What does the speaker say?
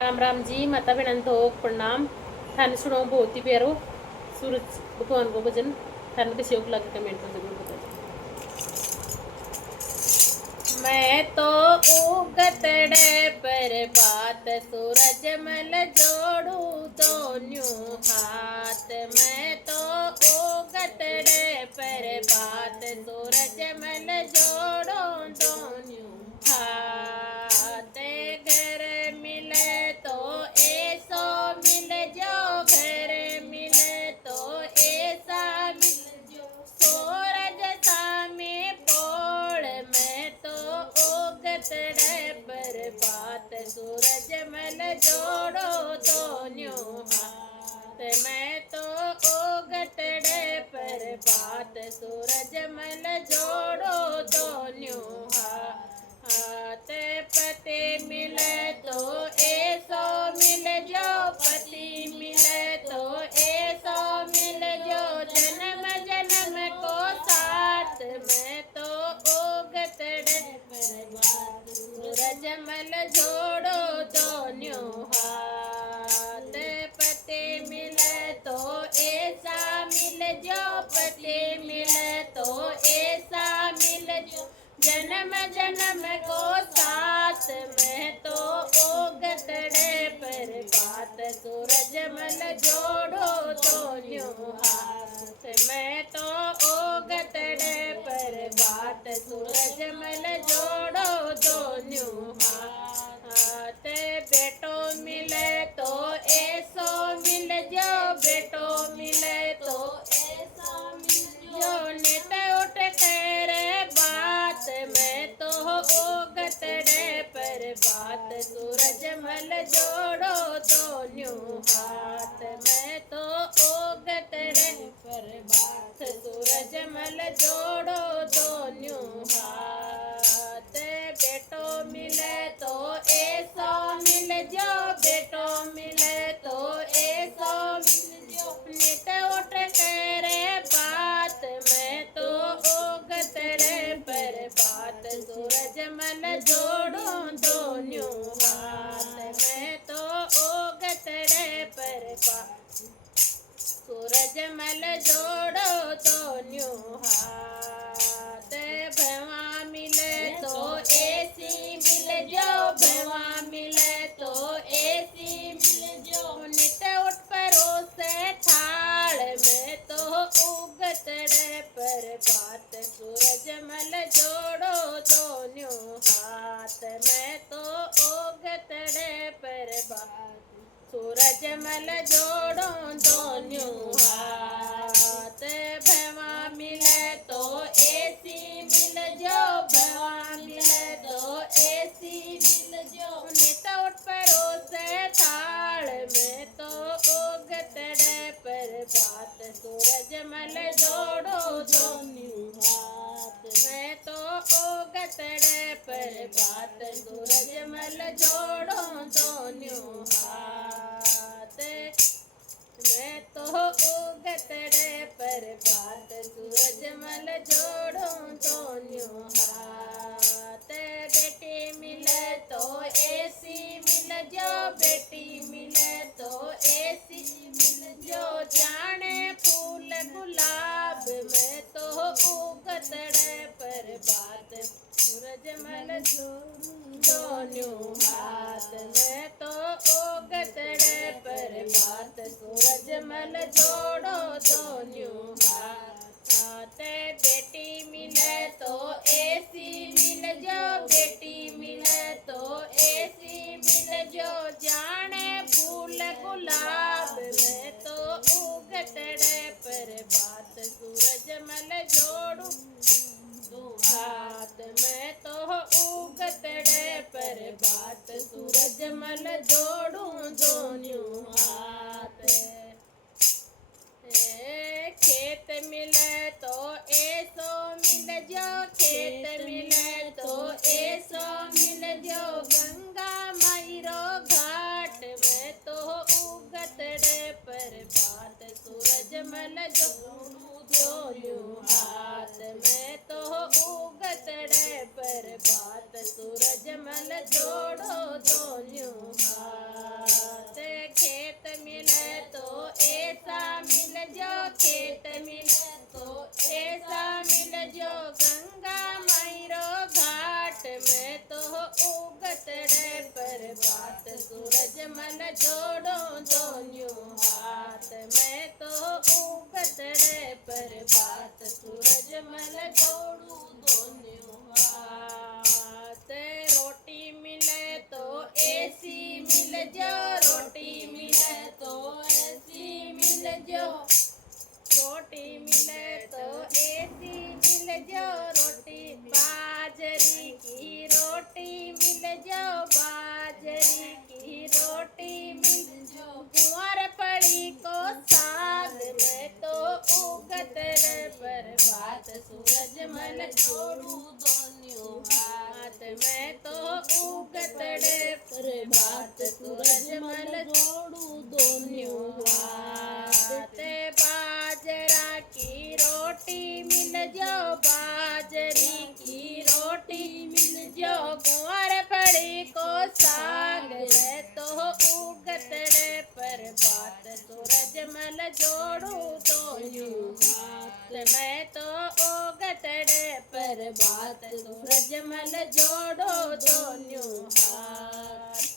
राम राम जी। माता बहन तो प्रणाम। थान सुनो बहुत ही प्यारो सूरज भगवान को भजन। थान के योग लगे कमेंट में जरूर बताओ। मैं तो उगतड़े पर बात सूरज मल जोड़ू दोनों हाथ। मैं तो उगतड़े पर बात सूरज मल जोड़ो दोनों हाथ। घर मिले तो ऐसो मिल जो, घर मिले तो ऐसा मिल जो, सूरज सामे पोड़। मैं तो उगतड़े पर बात सूरज मल जोड़ो दोनों हाथ। मैं तो उगतड़े पर बात सूरज मल जोड़ो दोनों हाथ। पति मिले तो ऐसो मिल जो, पति मिले तो ऐसो मिल जो, जन्म जन्म को साथ। मैं तो उगतड़े पर बात सूरज मल जोड़ो दोनों हाथ। पति मिले तो ऐसा मिल जो, पति मिले तो ऐसा मिल जो, जन्म जन्म को साथ। मैं तो उगतड़े पर बात सूरज मल जोड़ो दोनों हाथ। मैं तो उगतड़े पर बात सूरज मल जोड़ो दोनों हाथ। बेटो मिले तो ऐसो मिल जो, बेटो मिले तो ऐसा मिल जो, नित उठ कर बात। मैं तो उगतड़े पर बात सूरज मल जोड़ो दोनों हाथ। मैं तो उगतड़े पर बात सूरज मल जोड़ो दोनों हाथ। बेटो मिले तो ऐसो मिल जो, बेटो मिले तो ऐसो मिल जो, नित उठ कर बात। मैं तो उगतड़े पर बात सूरज मल जोड़ो दोनों हाथ। मैं तो उगतड़े पर बात सूरज मल जोड़ो दोनों हाथ। भवा मिले तो ऐसी मिल जो, भवा मिले तो ऐसी मिल जो, नित उठ परोसे थाल। मैं तो उगतड़े पर बात सूरज मल जोड़ो दोनों हाथ। मैं तो उगतड़े पर बात सूरज मल जोड़ो दोनों हाथ। भवा मिले तो ऐसी मिल जो, भवा मिले तो ऐसी मिल जो, नित उठ परोसे थाल। मैं तो उगतड़े पर बात सूरज मल जोड़ो दोनों हाथ। मैं तो उगतड़े पर बात सूरज मल जोड़ो दोनों हाथ। मैं तो उगतड़े पर बात सूरज मल जोड़ो दोनों हाथ। बेटी मिले तो ऐसी मिल जो, बेटी मिले तो ऐसी मिल जो, जाने फूल गुलाब। मैं तो उगतड़े पर बात सूरज मल दोनों हाथ। मैं तो उगतड़े पर बात सूरज मल जोड़ो दोनों हाथ। बेटी मिले तो ऐसी मिल जो, बेटी मिले तो ऐसी मिल जो, जाने फूल गुलाब। मैं तो उगतड़े पर बात सूरज मल जोड़ू हाथ। मैं तो उगतड़े पर बात सूरज मल जोड़ू दोनों हाथ। खेत मिले तो ऐसो मिल जो, खेत मिले तो ऐसो मिल जो, गंगा मैरो घाट। मैं तो उगतड़े पर बात सूरज मल जोड़ू दोनों हाथ। मैं तो उगतड़े पर बात सूरज मल जोड़ो दोनों हाथ। बात सूरजमल जोड़ो दोन्यों हाथ मैं तो उगतड़े पर बात सूरजमल जोड़ू दोन्यों हाथ रोटी मिले तो ऐसी मिल जाओ रोटी मिले तो ऐसी मिल जाओ रोटी मिले तो ऐसी मिल जाओ रोटी बाजरी की रोटी मिल जाओ बाजरी की रोटी मिल जाओ कुंवर पड़ी को साग में तो उगत रे पर बात सूरजमल जोड़ू दोन्यों हाथ में तो उगत रे पर बात सूरजमल जोड़ू दोन्यों हाथ बाजरा की रोटी मिल जाओ बाजरी की रोटी मिल जाओ कुंवर पड़ी को साग है तो उगतड़े पर बात सूरजमल जोड़ू दोन्यों हाथ मैं तो उगतड़े पर बात सूरजमल जोड़ो दोन्यों हाथ।